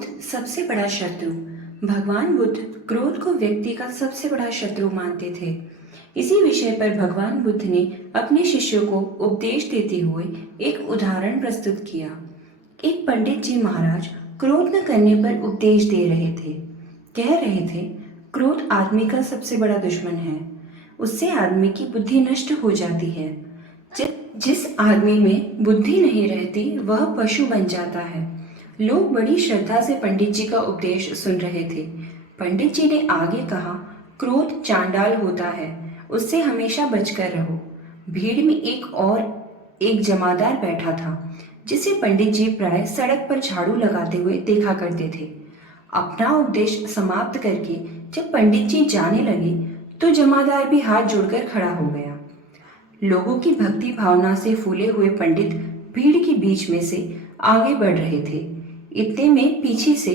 क्रोध सबसे बड़ा शत्रु। भगवान बुद्ध क्रोध को व्यक्ति का सबसे बड़ा शत्रु मानते थे। इसी विषय पर भगवान बुद्ध ने अपने शिष्यों को उपदेश देते हुए एक उदाहरण प्रस्तुत किया। एक पंडित जी महाराज क्रोध न करने पर उपदेश दे रहे थे। कह रहे थे, क्रोध आदमी का सबसे बड़ा दुश्मन है। उससे आदमी की बुद्धि नष्ट हो जाती है। जिस आदमी में बुद्धि नहीं रहती वह पशु बन जाता है। लोग बड़ी श्रद्धा से पंडित जी का उपदेश सुन रहे थे। पंडित जी ने आगे कहा, क्रोध चांडाल होता है, उससे हमेशा बचकर रहो। भीड़ में एक जमादार बैठा था, जिसे पंडित जी प्राय सड़क पर झाड़ू लगाते हुए देखा करते थे। अपना उपदेश समाप्त करके जब पंडित जी जाने लगे तो जमादार भी हाथ जोड़कर खड़ा हो गया। लोगों की भक्ति भावना से फूले हुए पंडित भीड़ के बीच में से आगे बढ़ रहे थे। इतने में पीछे से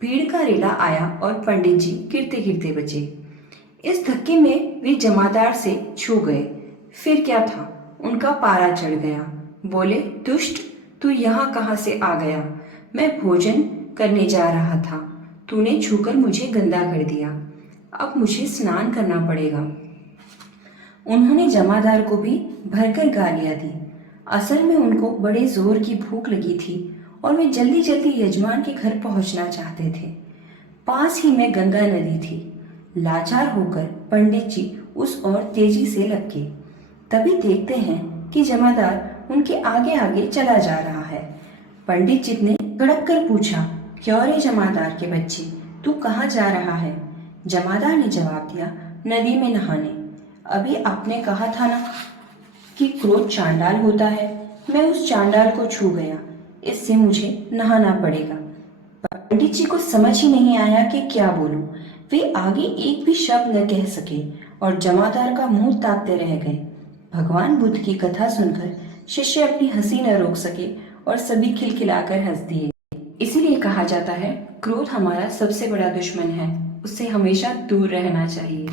भीड़ का रेला आया और पंडित जी गिरते गिरते बचे। इस धक्के में वे जमादार से छू गए। फिर क्या था, उनका पारा चढ़ गया। बोले, दुष्ट, तू यहाँ कहाँ से आ गया? मैं भोजन करने जा रहा था, तूने छूकर मुझे गंदा कर दिया। अब मुझे स्नान करना पड़ेगा। उन्होंने जमादार को भी भरकर गालियां दी। असल में उनको बड़े जोर की भूख लगी थी और वे जल्दी जल्दी यजमान के घर पहुंचना चाहते थे। पास ही में गंगा नदी थी। लाचार होकर पंडित जी उस ओर तेजी से लपके। तभी देखते हैं कि जमादार उनके आगे आगे चला जा रहा है। पंडित जी ने कड़क कर पूछा, क्यों रे जमादार के बच्चे, तू कहाँ जा रहा है? जमादार ने जवाब दिया, नदी में नहाने। अभी आपने कहा था ना कि क्रोध चांडाल होता है। मैं उस चांडाल को छू गया, इससे मुझे नहाना पड़ेगा। पंडित जी को समझ ही नहीं आया कि क्या बोलूं। वे आगे एक भी शब्द न कह सके और जमादार का मुंह ताकते रह गए। भगवान बुद्ध की कथा सुनकर शिष्य अपनी हंसी न रोक सके और सभी खिलखिलाकर हंस दिए। इसीलिए कहा जाता है, क्रोध हमारा सबसे बड़ा दुश्मन है, उससे हमेशा दूर रहना चाहिए।